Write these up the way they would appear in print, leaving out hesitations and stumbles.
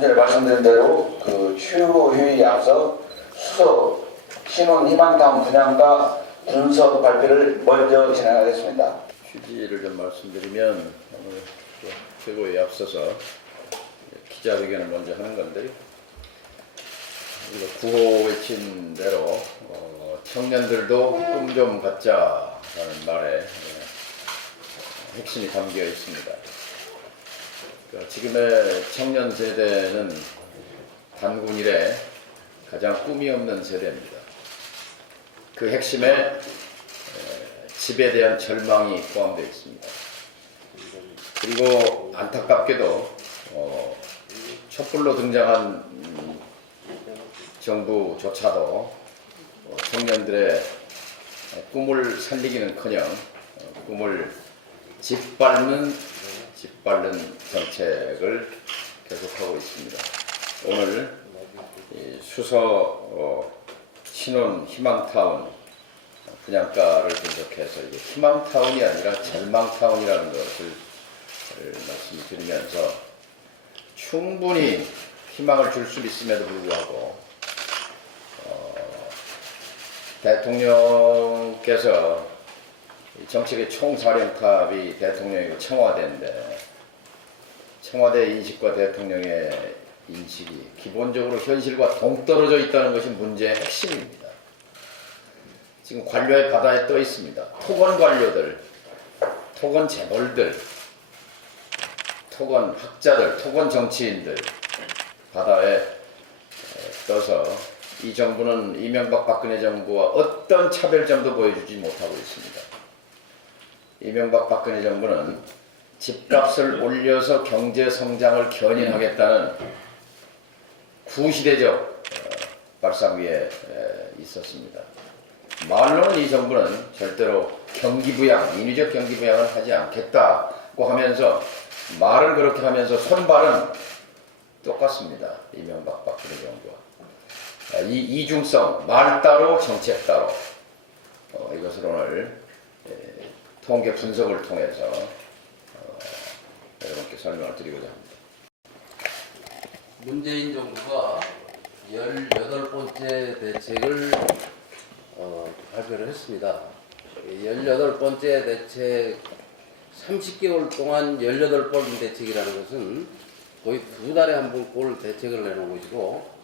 좀 전에 말씀드린 대로 그 추후 회의에 앞서 수서 신혼 희망타운 분양가 분석 발표를 먼저 진행하겠습니다. 취지를 좀 말씀드리면 오늘 최고에 앞서서 기자회견을 먼저 하는 건데요. 구호 외친 대로 청년들도 꿈 좀 갖자라는 말에 핵심이 담겨 있습니다. 지금의 청년 세대는 단군 이래 가장 꿈이 없는 세대입니다. 그 핵심에 집에 대한 절망이 포함되어 있습니다. 그리고 안타깝게도 촛불로 등장한 정부조차도 청년들의 꿈을 살리기는커녕 꿈을 짓밟는 정책을 계속하고 있습니다. 오늘 수서 신혼 희망타운 분양가를 분석해서 이게 희망타운이 아니라 절망타운이라는 것을 말씀을 드리면서 충분히 희망을 줄 수 있음에도 불구하고 대통령께서 정책의 총사령탑이 대통령이고 청와대인데 청와대 인식과 대통령의 인식이 기본적으로 현실과 동떨어져 있다는 것이 문제의 핵심입니다. 지금 관료의 바다에 떠 있습니다. 토건 관료들, 토건 재벌들, 토건 학자들, 토건 정치인들 바다에 떠서 이 정부는 이명박 박근혜 정부와 어떤 차별점도 보여주지 못하고 있습니다. 이명박 박근혜 정부는 집값을 올려서 경제 성장을 견인하겠다는 구시대적 발상위에 있었습니다. 말로는 이 정부는 절대로 경기부양, 인위적 경기부양을 하지 않겠다고 하면서 말을 그렇게 하면서 손발은 똑같습니다. 이명박 박근혜 정부와. 이 이중성, 말 따로 정책 따로 이것을 오늘 통계 분석을 통해서 여러분께 설명을 드리고자 합니다. 문재인 정부가 18번째 대책을 발표를 했습니다. 18번째 대책, 30개월 동안 18번 대책이라는 것은 거의 2달에 한 번 꼴 대책을 내는 것이고,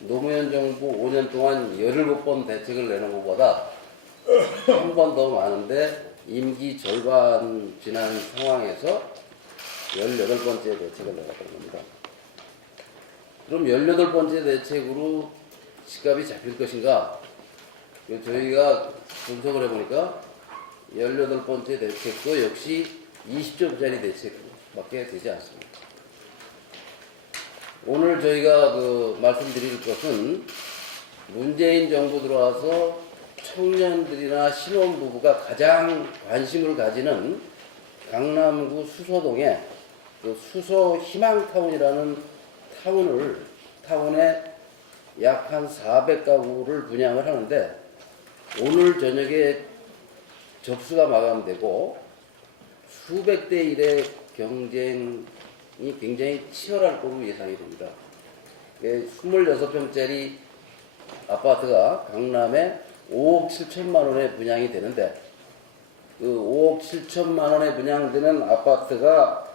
노무현 정부 5년 동안 17번 대책을 내는 것보다 한 번 더 많은데 임기 절반 지난 상황에서 18번째 대책을 내놨던 겁니다. 그럼 18번째 대책으로 집값이 잡힐 것인가? 저희가 분석을 해보니까 18번째 대책도 역시 20점짜리 대책밖에 되지 않습니다. 오늘 저희가 말씀드릴 것은 문재인 정부 들어와서 청년들이나 신혼부부가 가장 관심을 가지는 강남구 수서동에 수서 희망타운이라는 타운에 약 한 400가구를 분양을 하는데 오늘 저녁에 접수가 마감되고 수백 대 1의 경쟁이 굉장히 치열할 것으로 예상이 됩니다. 26평짜리 아파트가 강남에 5억 7천만 원에 분양이 되는데 그 5억 7천만 원에 분양되는 아파트가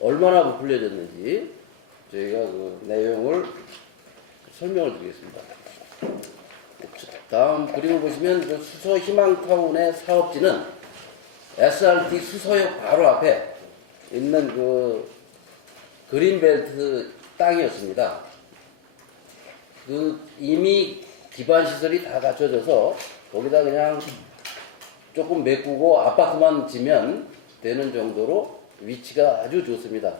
얼마나 부풀려졌는지 저희가 그 내용을 설명을 드리겠습니다. 다음 그림을 보시면 그 수서 희망타운의 사업지는 SRT 수서역 바로 앞에 있는 그 그린벨트 땅이었습니다. 이미 기반 시설이 다 갖춰져서 거기다 그냥 조금 메꾸고 아파트만 지면 되는 정도로 위치가 아주 좋습니다.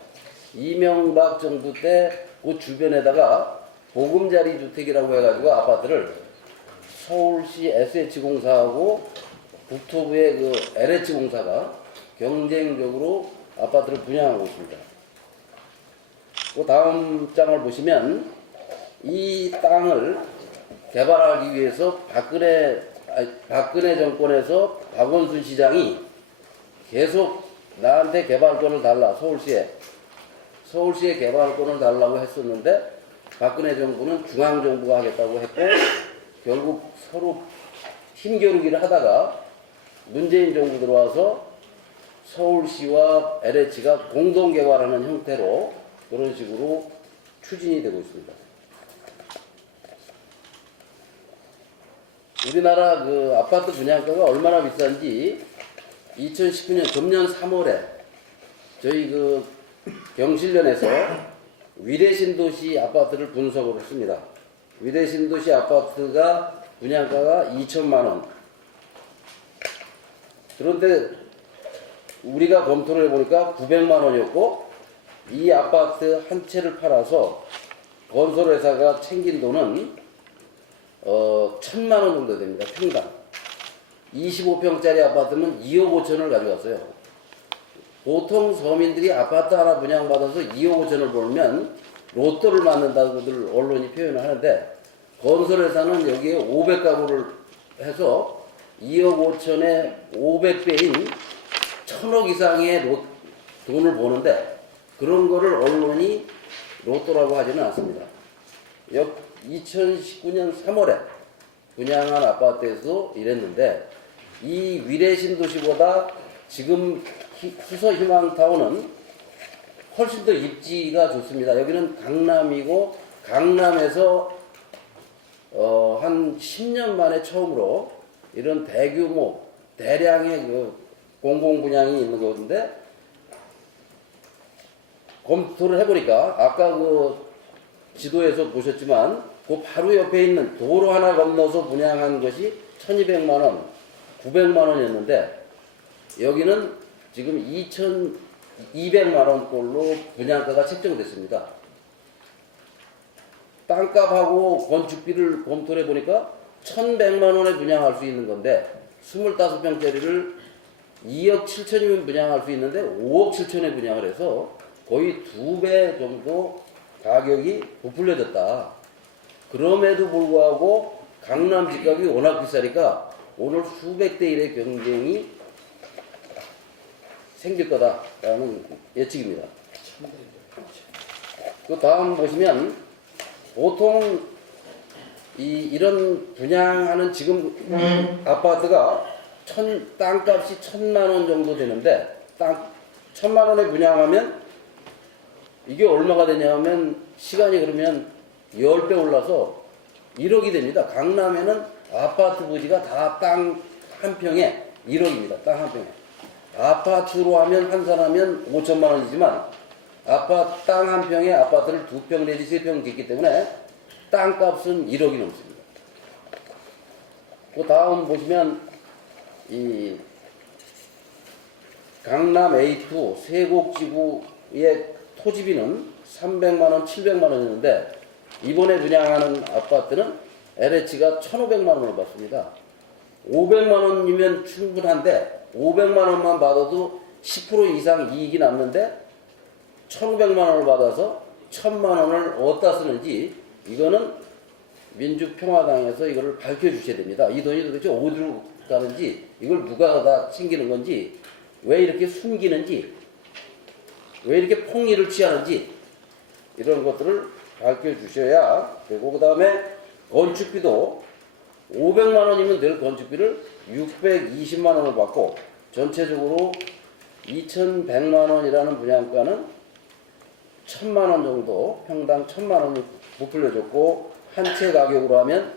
이명박 정부 때 그 주변에다가 보금자리 주택이라고 해가지고 아파트를 서울시 SH공사하고 국토부의 그 LH공사가 경쟁적으로 아파트를 분양하고 있습니다. 그 다음 장을 보시면 이 땅을 개발하기 위해서 박근혜 정권에서 박원순 시장이 계속 나한테 개발권을 달라 서울시에 서울시에 개발권을 달라고 했었는데 박근혜 정부는 중앙정부가 하겠다고 했고 결국 서로 힘겨루기를 하다가 문재인 정부 들어와서 서울시와 LH가 공동 개발하는 형태로 그런 식으로 추진이 되고 있습니다. 우리나라 그 아파트 분양가가 얼마나 비싼지 2019년 금년 3월에 저희 그 경실련에서 위례신도시 아파트를 분석을 했습니다. 위례신도시 아파트가 분양가가 2천만 원. 그런데 우리가 검토를 해보니까 900만 원이었고 이 아파트 한 채를 팔아서 건설회사가 챙긴 돈은 1,000만 원 정도 됩니다. 평당. 25평짜리 아파트면 2억 5천을 가져갔어요. 보통 서민들이 아파트 하나 분양받아서 2억 5천을 벌면 로또를 맞는다고들 언론이 표현을 하는데 건설회사는 여기에 500가구를 해서 2억 5천에 500배인 1,000억 이상의 돈을 버는데 그런 거를 언론이 로또라고 하지는 않습니다. 2019년 3월에 분양한 아파트에서 이랬는데 이 위례신도시보다 지금 수서희망타운은 훨씬 더 입지가 좋습니다. 여기는 강남이고 강남에서 한 10년 만에 처음으로 이런 대규모 대량의 그 공공분양이 있는 건데 검토를 해보니까 아까 그 지도에서 보셨지만 그 바로 옆에 있는 도로 하나 건너서 분양한 것이 1,200만 원, 900만 원이었는데 여기는 지금 2,200만 원꼴로 분양가가 책정됐습니다. 땅값하고 건축비를 검토를 해보니까 1,100만 원에 분양할 수 있는 건데 25평짜리를 2억 7천이면 분양할 수 있는데 5억 7천에 분양을 해서 거의 2배 정도 가격이 부풀려졌다. 그럼에도 불구하고 강남 집값이 워낙 비싸니까 오늘 수백 대 1의 경쟁이 생길 거다라는 예측입니다. 그 다음 보시면 보통 이런 분양하는 지금 아파트가 땅값이 1,000만 원 정도 되는데 1,000만 원에 분양하면 이게 얼마가 되냐면 시간이 그러면 10배 올라서 1억이 됩니다. 강남에는 아파트 부지가 다 땅 한 평에 1억입니다. 땅 한 평에. 아파트로 하면 환산하면 5천만 원이지만 땅 한 평에 아파트를 2평 내지 3평 짓기 때문에 땅값은 1억이 넘습니다. 그 다음 보시면 이 강남 A2 세곡지구의 토지비는 300만 원, 700만 원이었는데 이번에 분양하는 아파트는 LH가 1,500만 원을 받습니다. 500만 원이면 충분한데 500만 원만 받아도 10% 이상 이익이 남는데 1,500만 원을 받아서 1,000만 원을 어디다 쓰는지 이거는 민주평화당에서 이거를 밝혀주셔야 됩니다. 이 돈이 도대체 어디로 가는지 이걸 누가 다 챙기는 건지 왜 이렇게 숨기는지 왜 이렇게 폭리를 취하는지 이런 것들을 밝혀주셔야 되고 그 다음에 건축비도 500만 원이면 될 건축비를 620만 원을 받고 전체적으로 2,100만 원이라는 분양가는 1,000만 원 정도 평당 1,000만 원이 부풀려졌고 한 채 가격으로 하면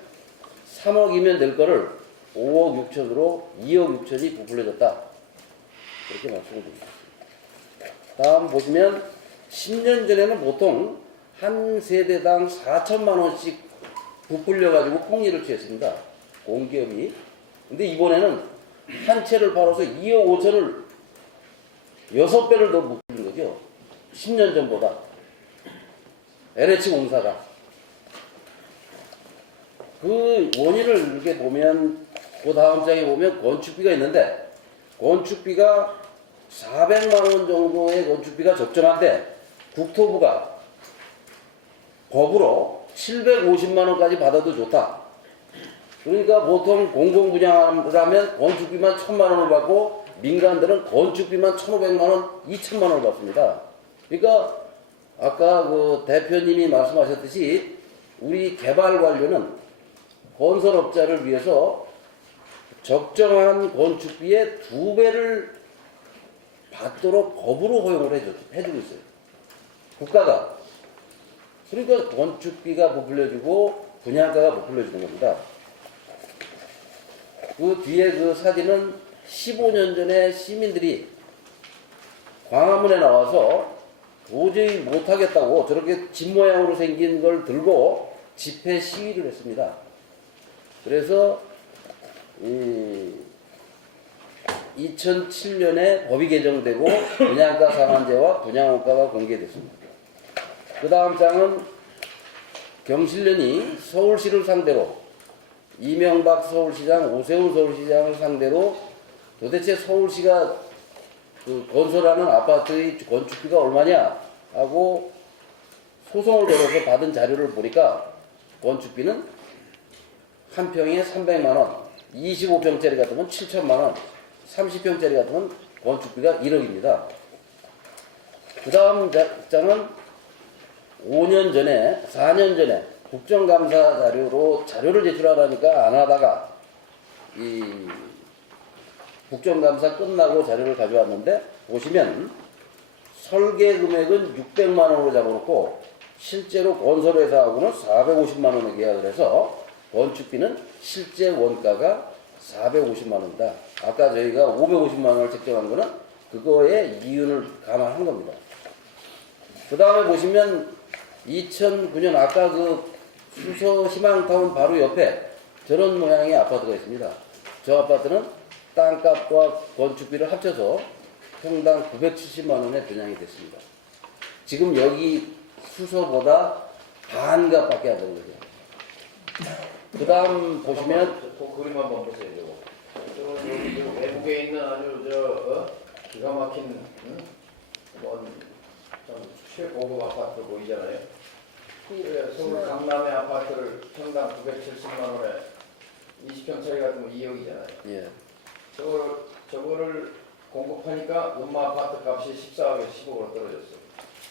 3억이면 될 거를 5억 6천으로 2억 6천이 부풀려졌다. 이렇게 말씀드립니다. 다음 보시면 10년 전에는 보통 한 세대당 4천만 원씩 부풀려가지고 폭리를 취했습니다. 공기업이. 근데 이번에는 한 채를 팔아서 2억 5천을 6배를 더 부풀린 거죠. 10년 전보다. LH 공사가. 그 원인을 이렇게 보면 그 다음 장에 보면 건축비가 있는데 건축비가 400만 원 정도의 건축비가 적정한데 국토부가 법으로 750만 원까지 받아도 좋다. 그러니까 보통 공공분양을 하면 건축비만 1,000만 원을 받고 민간들은 건축비만 1,500만 원, 2,000만 원을 받습니다. 그러니까 아까 그 대표님이 말씀하셨듯이 우리 개발 관료는 건설업자를 위해서 적정한 건축비의 2배를 받도록 법으로 허용을 해주고 있어요. 국가가. 그러니까 건축비가 부풀려지고 분양가가 부풀려지는 겁니다. 그 뒤에 그 사진은 15년 전에 시민들이 광화문에 나와서 도저히 못하겠다고 저렇게 집 모양으로 생긴 걸 들고 집회 시위를 했습니다. 그래서 2007년에 법이 개정되고 분양가 상한제와 분양원가가 공개됐습니다. 그 다음 장은 경실련이 서울시를 상대로 이명박 서울시장, 오세훈 서울시장을 상대로 도대체 서울시가 그 건설하는 아파트의 건축비가 얼마냐 하고 소송을 걸어서 받은 자료를 보니까 건축비는 한 평에 300만 원, 25평짜리 같으면 7천만 원, 30평짜리 같으면 건축비가 1억입니다. 그 다음 장은 4년 전에 국정감사 자료를 제출하라니까 안 하다가 이 국정감사 끝나고 자료를 가져왔는데 보시면 설계 금액은 600만 원으로 잡아놓고 실제로 건설회사하고는 450만 원에 계약을 해서 건축비는 실제 원가가 450만 원이다. 아까 저희가 550만 원을 책정한 거는 그거의 이윤을 감안한 겁니다. 그 다음에 보시면 2009년 아까 그 수서 희망타운 바로 옆에 저런 모양의 아파트가 있습니다. 저 아파트는 땅값과 건축비를 합쳐서 평당 970만 원에 분양이 됐습니다. 지금 여기 수서보다 반값밖에 안 되는 거죠. 그 다음 보시면 그 그림 한번 보세요. 저거 저 외국에 있는 아주 기가 막힌 좀 최고급 아파트 보이잖아요. 서울 강남의 아파트를 평당 970만 원에 20평짜리 같으면 2억이잖아요. 예. 저거를 공급하니까 음마 아파트 값이 14억에서 15억으로 떨어졌어요.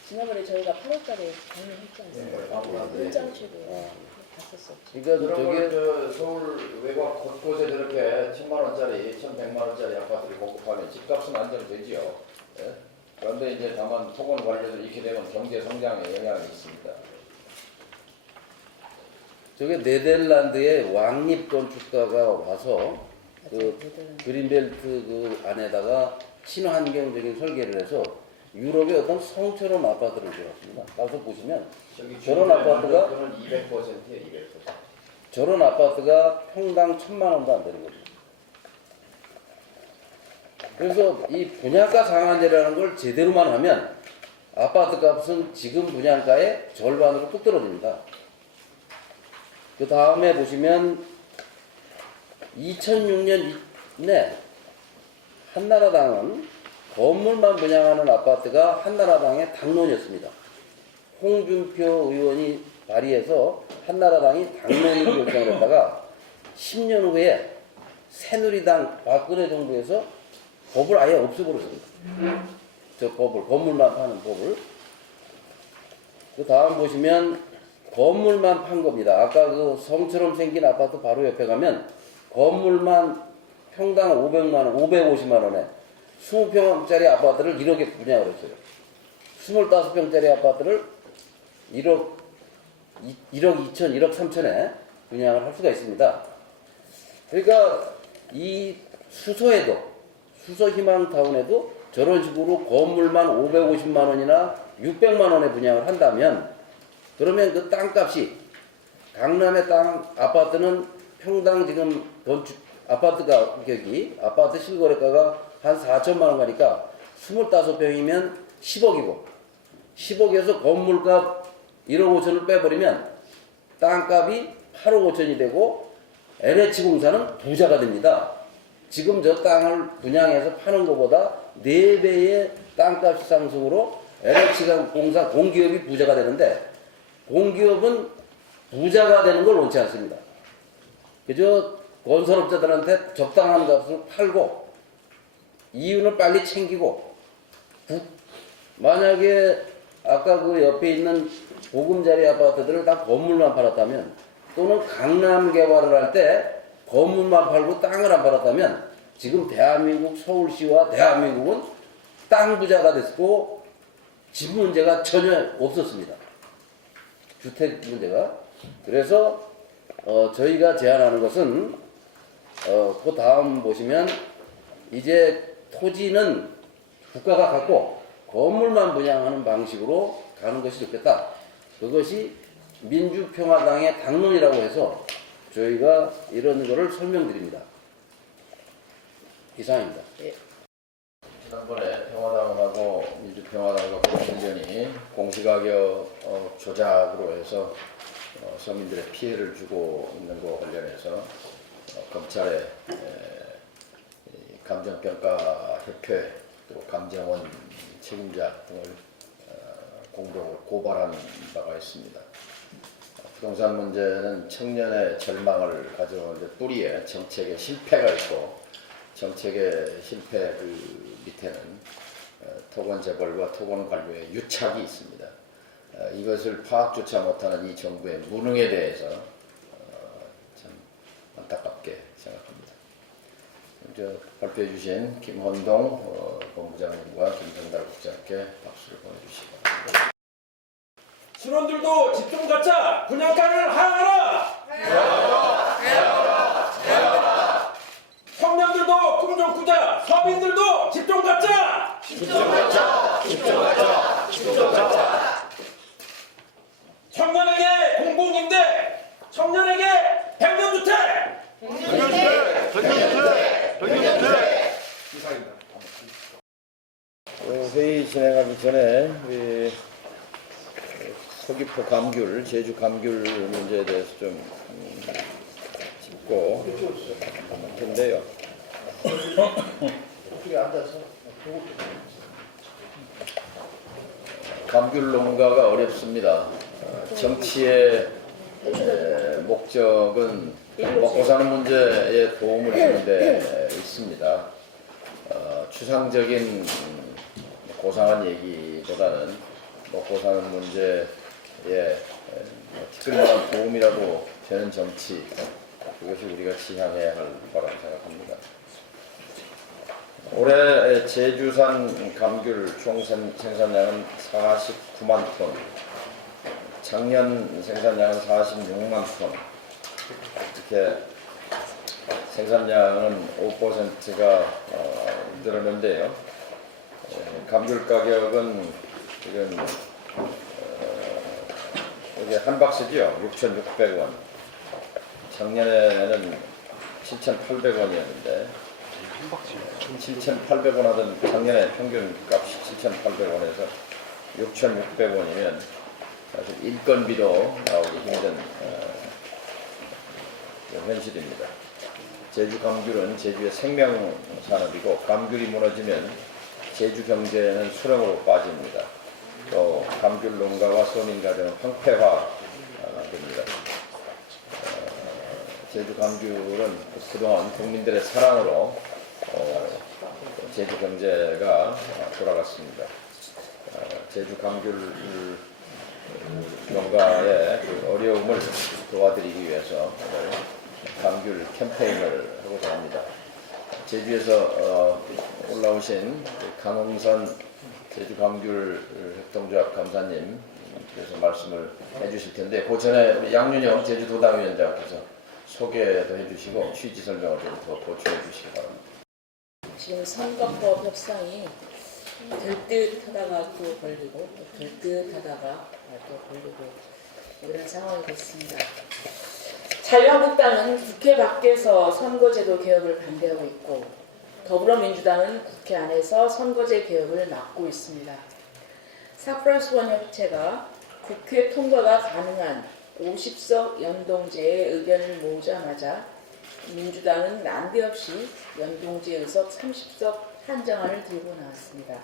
지난번에 저희가 8월달에 방문했지 않습니까? 현장식으로 갔었었죠. 그러니까 그런 저게 걸 서울 외곽 곳곳에 저렇게 1,000만 원짜리, 1,100만 원짜리 아파트를 공급하면 집값은 안정되지요. 예? 그런데 이제 다만 토건 관리도 이렇게 되면 경제 성장에 영향이 있습니다. 저게 네덜란드의 왕립 건축가가 와서 그 그린벨트 그 안에다가 친환경적인 설계를 해서 유럽의 어떤 성처럼 아파트를 지었습니다. 가서 보시면 저런 아파트가 200%예요, 200%. 저런 아파트가 평당 1,000만 원도 안 되는 거죠. 그래서 이 분양가 상한제라는 걸 제대로만 하면 아파트 값은 지금 분양가의 절반으로 뚝 떨어집니다. 그 다음에 보시면 2006년에 한나라당은 건물만 분양하는 아파트가 한나라당의 당론이었습니다. 홍준표 의원이 발의해서 한나라당이 당론을 결정을 했다가 10년 후에 새누리당 박근혜 정부에서 법을 아예 없애버렸습니다. 저 법을, 건물만 파는 법을. 그 다음 보시면 건물만 판 겁니다. 아까 그 성처럼 생긴 아파트 바로 옆에 가면 건물만 평당 500만 원, 550만 원에 20평짜리 아파트를 1억에 분양을 했어요. 25평짜리 아파트를 1억 2천, 1억 3천에 분양을 할 수가 있습니다. 그러니까 이 수서에도, 수서희망타운에도 저런 식으로 건물만 550만 원이나 600만 원에 분양을 한다면 그러면 그 땅값이 강남의 땅 아파트는 평당 지금 건축 아파트 가격이 아파트 실거래가가 한 4천만 원 가니까 25평이면 10억이고 10억에서 건물값 1억 5천을 빼버리면 땅값이 8억 5천이 되고 LH공사는 부자가 됩니다. 지금 저 땅을 분양해서 파는 것보다 4배의 땅값 상승으로 LH공사 공기업이 부자가 되는데 공기업은 부자가 되는 걸 원치 않습니다. 그저 건설업자들한테 적당한 값을 팔고 이윤을 빨리 챙기고 만약에 아까 그 옆에 있는 보금자리 아파트들을 다 건물만 팔았다면 또는 강남 개발을 할 때 건물만 팔고 땅을 안 팔았다면 지금 대한민국 서울시와 대한민국은 땅 부자가 됐고 집 문제가 전혀 없었습니다. 주택 문제가. 그래서 저희가 제안하는 것은 그 다음 보시면 이제 토지는 국가가 갖고 건물만 분양하는 방식으로 가는 것이 좋겠다. 그것이 민주평화당의 당론이라고 해서 저희가 이런 거를 설명드립니다. 이상입니다. 예. 지난번에 평화당하고 민주평화당과 공공연이 공시가격 조작으로 해서 서민들의 피해를 주고 있는 것과 관련해서 검찰에 감정평가협회 또 감정원 책임자 등을 공동으로 고발한 바가 있습니다. 부동산 문제는 청년의 절망을 가져오는데 뿌리에 정책의 실패가 있고 정책의 실패 그 밑에는 토건재벌과 토건관료의 유착이 있습니다. 이것을 파악조차 못하는 이 정부의 무능에 대해서 참 안타깝게 생각합니다. 발표해 주신 김헌동 본부장님과 김성달 국장께 박수를 보내주시기 바랍니다. 신혼들도 집중 가차 분양가를 하향하라. 해야하라. 청년들도 금종구자, 서민들도 집중 가차. 청년에게 공공임대, 청년에게 백년주택. 회의 진행하기 전에 우리 서귀포 감귤, 제주 감귤 문제에 대해서 좀 짚고 할 텐데요. 감귤 농가가 어렵습니다. 정치의 목적은 먹고 사는 문제에 도움을 주는 데 있습니다. 추상적인 고상한 얘기보다는 먹고 사는 문제에 특별한 도움이라도 되는 정치, 그것이 우리가 지향해야 할 거라고 생각합니다. 올해 제주산 감귤 총 생산량은 49만 톤, 작년 생산량은 46만 톤, 이렇게 생산량은 5%가 늘었는데요. 감귤 가격은 지금 이게 한 박스죠. 6,600원. 작년에는 7,800원이었는데 7,800원 하던 작년에 평균 값이 7,800원에서 6,600원이면 사실 인건비도 나오기 힘든 현실입니다. 제주 감귤은 제주의 생명 산업이고 감귤이 무너지면 제주 경제는 수렁으로 빠집니다. 또 감귤 농가와 서민 가정은 황폐화 됩니다. 제주 감귤은 그동안 국민들의 사랑으로 제주 경제가 돌아갔습니다. 제주 감귤 농가의 그 어려움을 도와드리기 위해서 감귤 캠페인을 하고자 합니다. 제주에서 올라오신 강흥선 제주 감귤 협동조합 감사님께서 말씀을 해주실 텐데 그 전에 우리 양윤영 제주도당위원장께서 소개도 해주시고 취지 설명을 좀 더 보충해 주시기 바랍니다. 지금 선거법 협상이 될 듯 하다가 또 걸리고 또 될 듯 하다가 또 걸리고 이런 상황이 됐습니다. 자유한국당은 국회 밖에서 선거제도 개혁을 반대하고 있고 더불어민주당은 국회 안에서 선거제 개혁을 막고 있습니다. 4+1 협체가 국회 통과가 가능한 50석 연동제의 의견을 모으자마자 민주당은 난데없이 연동제 의석 30석 한정안을 들고 나왔습니다.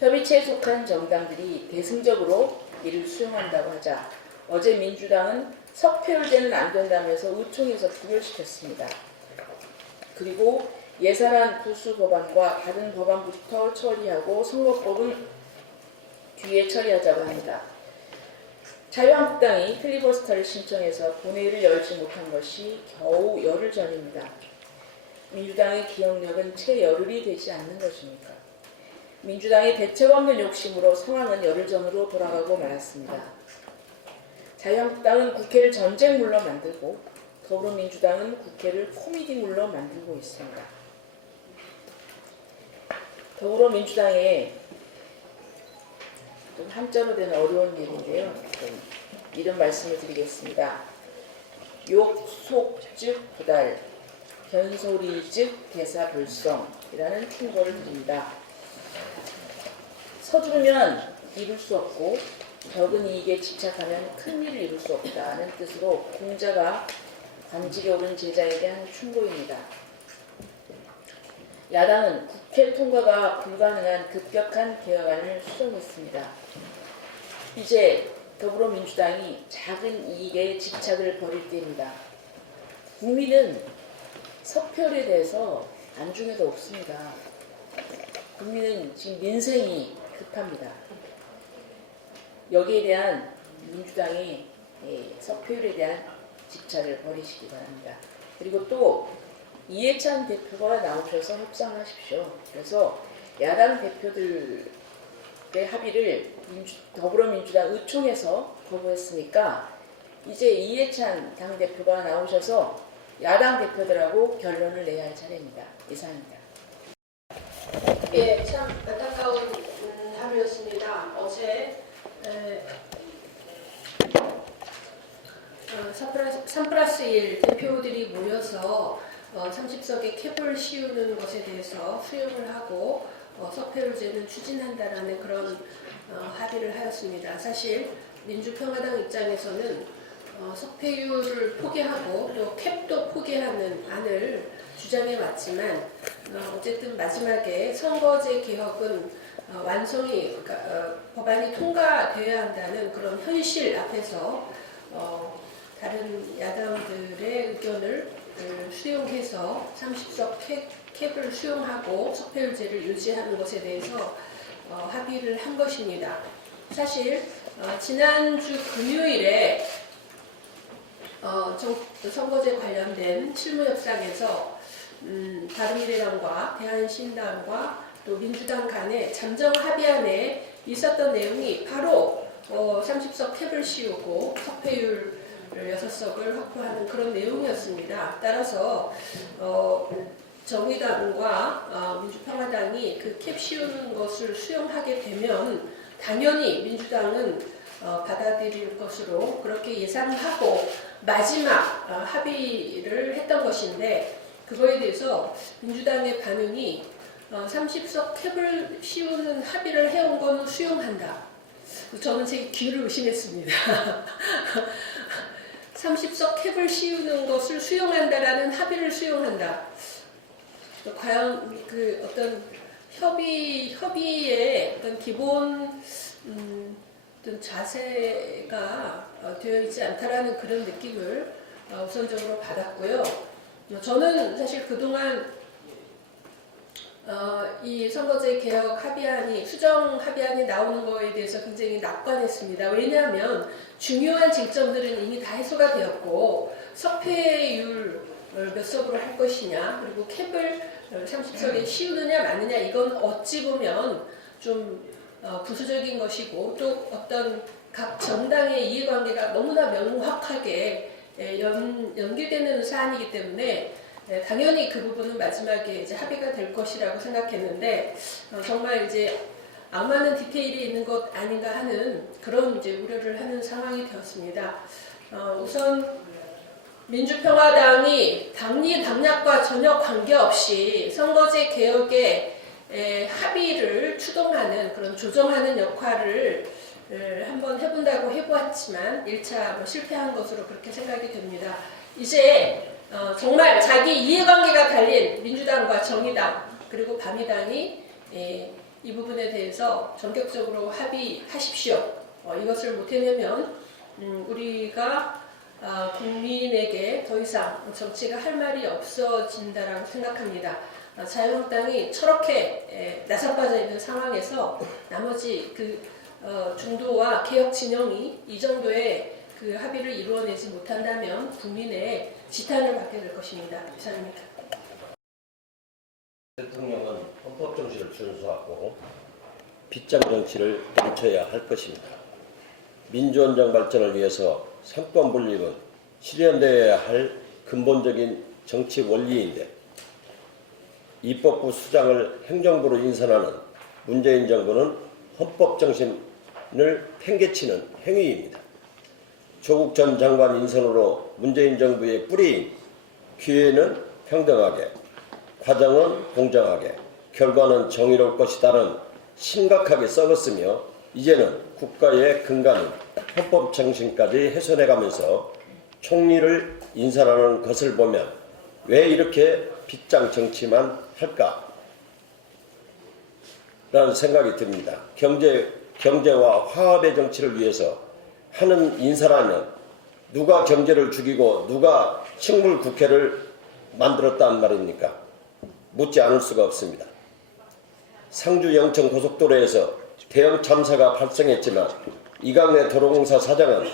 협의체에 속한 정당들이 대승적으로 이를 수용한다고 하자 어제 민주당은 석패율제는 안 된다면서 의총에서 부결시켰습니다. 그리고 예산안 부수 법안과 다른 법안부터 처리하고 선거법은 뒤에 처리하자고 합니다. 자유한국당이 필리버스터를 신청해서 본회의를 열지 못한 것이 겨우 열흘 전입니다. 민주당의 기억력은 채 열흘이 되지 않는 것입니까? 민주당의 대책 없는 욕심으로 상황은 열흘 전으로 돌아가고 말았습니다. 자유한국당은 국회를 전쟁물로 만들고 더불어민주당은 국회를 코미디물로 만들고 있습니다. 더불어민주당의 좀 한자로 된 어려운 일인데요. 좀 이런 말씀을 드리겠습니다. 욕속즉 부달, 변소리즉 대사불성이라는 충고를 드립니다. 서두르면 이룰 수 없고 적은 이익에 집착하면 큰 일을 이룰 수 없다는 뜻으로 공자가 관직에 오른 제자에게 한 충고입니다. 야당은 국회 통과가 불가능한 급격한 개혁안을 수정했습니다. 이제 더불어민주당이 작은 이익에 집착을 벌일 때입니다. 국민은 석표율에 대해서 안중에도 없습니다. 국민은 지금 민생이 급합니다. 여기에 대한 민주당의 석표율에 대한 집착을 버리시기 바랍니다. 그리고 또 이해찬 대표가 나오셔서 협상하십시오. 그래서 야당 대표들의 합의를 더불어민주당 의총에서 거부했으니까 이제 이해찬 당대표가 나오셔서 야당 대표들하고 결론을 내야 할 차례입니다. 이상입니다. 예, 참 안타까운 하루였습니다. 어제 3+1 대표들이 모여서 30석의 캡을 씌우는 것에 대해서 수용을 하고 석패율제는 추진한다라는 그런 합의를 하였습니다. 사실 민주평화당 입장에서는 석패율을 포기하고 또 캡도 포기하는 안을 주장해 왔지만 어쨌든 마지막에 선거제 개혁은 완성이 그러니까 법안이 통과되어야 한다는 그런 현실 앞에서 다른 야당들의 의견을 수용해서 30석 캡을 수용하고 석패율제를 유지하는 것에 대해서 합의를 한 것입니다. 사실 지난주 금요일에 선거제 관련된 실무협상에서 바른미래당과 대한신당과 또 민주당 간의 잠정 합의안에 있었던 내용이 바로 30석 캡을 씌우고 석패율 6석을 확보하는 그런 내용이었습니다. 따라서 정의당과 민주평화당이 그 캡 씌우는 것을 수용하게 되면 당연히 민주당은 받아들일 것으로 그렇게 예상하고 마지막 합의를 했던 것인데 그거에 대해서 민주당의 반응이 30석 캡을 씌우는 합의를 해온 거는 수용한다. 저는 제 귀를 의심했습니다. 30석 캡을 씌우는 것을 수용한다라는 합의를 수용한다. 과연 그 어떤 협의의 어떤 기본 어떤 자세가 되어 있지 않다라는 그런 느낌을 우선적으로 받았고요. 저는 사실 그동안 이 선거제 개혁 합의안이 수정 합의안이 나오는 거에 대해서 굉장히 낙관했습니다. 왜냐하면 중요한 쟁점들은 이미 다 해소가 되었고 석패율 몇 석으로 할 것이냐 그리고 캡을 30석에 씌우느냐 마느냐 이건 어찌 보면 좀 부수적인 것이고 또 어떤 각 정당의 이해관계가 너무나 명확하게 연계되는 사안이기 때문에 당연히 그 부분은 마지막에 이제 합의가 될 것이라고 생각했는데 정말 이제 악마는 디테일이 있는 것 아닌가 하는 그런 이제 우려를 하는 상황이 되었습니다. 우선 민주평화당이 당리 당략과 전혀 관계없이 선거제 개혁의 합의를 추동하는 그런 조정하는 역할을 한번 해본다고 해보았지만 1차 실패한 것으로 그렇게 생각이 됩니다. 이제 정말 자기 이해관계가 달린 민주당과 정의당 그리고 바미당이 이 부분에 대해서 전격적으로 합의하십시오. 이것을 못해내면 우리가 국민에게 더 이상 정치가 할 말이 없어진다라고 생각합니다. 자유한국당이 저렇게 나사빠져 있는 상황에서 나머지 그 중도와 개혁 진영이 이 정도의 그 합의를 이루어내지 못한다면 국민의 지탄을 받게 될 것입니다. 이상입니다. 대통령은 헌법 정신을 준수하고 빗장 정치를 멈춰야 할 것입니다. 민주헌정 발전을 위해서 삼권 분립은 실현되어야 할 근본적인 정치 원리인데 입법부 수장을 행정부로 인선하는 문재인 정부는 헌법 정신을 팽개치는 행위입니다. 조국 전 장관 인선으로 문재인 정부의 뿌리인 기회는 평등하게, 과정은 공정하게, 결과는 정의로울 것이다는 심각하게 썩었으며 이제는 국가의 근간인 헌법 정신까지 훼손해가면서 총리를 인선하는 것을 보면 왜 이렇게 빗장 정치만 할까? 라는 생각이 듭니다. 경제와 화합의 정치를 위해서 하는 인사라면 누가 경제를 죽이고 누가 식물국회를 만들었단 말입니까? 묻지 않을 수가 없습니다. 상주 영천 고속도로에서 대형 참사가 발생했지만 이강래 도로공사 사장은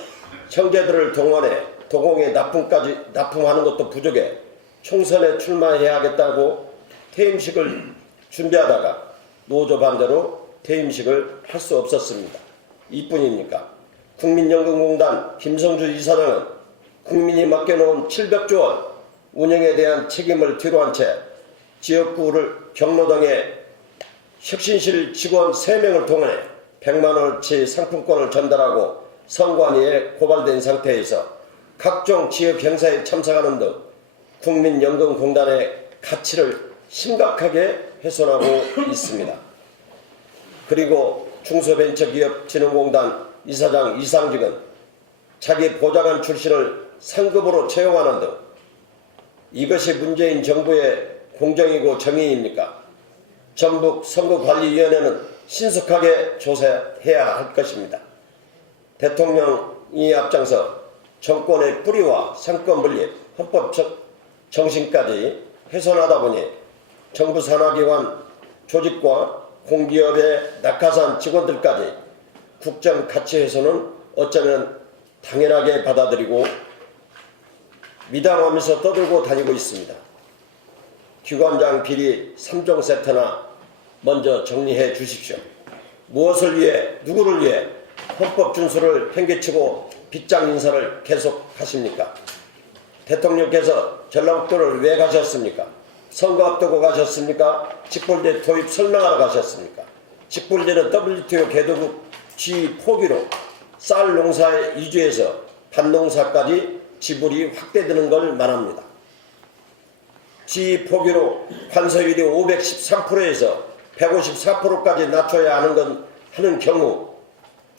형제들을 동원해 도공에 납품하는 것도 부족해 총선에 출마해야겠다고 퇴임식을 준비하다가 노조 반대로 퇴임식을 할 수 없었습니다. 이뿐입니까? 국민연금공단 김성주 이사장은 국민이 맡겨놓은 700조 원 운영에 대한 책임을 뒤로한 채 지역구를 경로당에 혁신실 직원 3명을 동원해 100만 원어치 상품권을 전달하고 선관위에 고발된 상태에서 각종 지역 행사에 참석하는 등 국민연금공단의 가치를 심각하게 훼손하고 있습니다. 그리고 중소벤처기업진흥공단 이사장 이상직은 자기 보좌관 출신을 상급으로 채용하는 등 이것이 문재인 정부의 공정이고 정의입니까? 전북 선거관리위원회는 신속하게 조사해야 할 것입니다. 대통령이 앞장서 정권의 뿌리와 상권분립, 헌법 정신까지 훼손하다 보니 정부 산하기관 조직과 공기업의 낙하산 직원들까지 국정 가치 훼손은 어쩌면 당연하게 받아들이고 미당하면서 떠들고 다니고 있습니다. 기관장 비리 3종 세트나 먼저 정리해 주십시오. 무엇을 위해 누구를 위해 헌법 준수를 팽개치고 빗장 인사를 계속하십니까? 대통령께서 전라북도를 왜 가셨습니까? 선거 앞두고 가셨습니까? 직불제 도입 설명하러 가셨습니까? 직불제는 WTO 개도국 G 포기로 쌀 농사에 이주해서 밭농사까지 지불이 확대되는 걸 말합니다. G 포기로 관세율이 513%에서 154%까지 낮춰야 하는 경우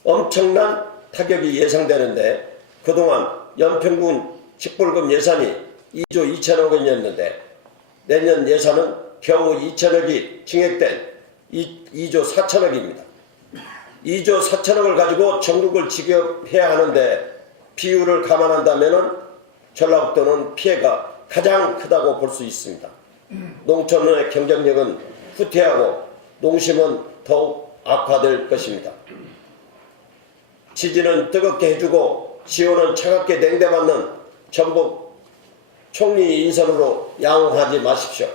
엄청난 타격이 예상되는데 그동안 연평균 직불금 예산이 2조 2천억 원이었는데 내년 예산은 겨우 2천억이 증액된 2조 4천억입니다. 2조 4천억을 가지고 전국을 지급해야 하는데 비율을 감안한다면 전라북도는 피해가 가장 크다고 볼 수 있습니다. 농촌의 경쟁력은 후퇴하고 농심은 더욱 악화될 것입니다. 지지는 뜨겁게 해주고 시효는 차갑게 냉대받는 전북 총리 인선으로 양호하지 마십시오.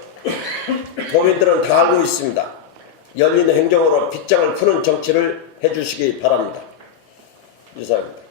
도민들은 다 알고 있습니다. 열린 행정으로 빗장을 푸는 정치를 해주시기 바랍니다. 이상입니다.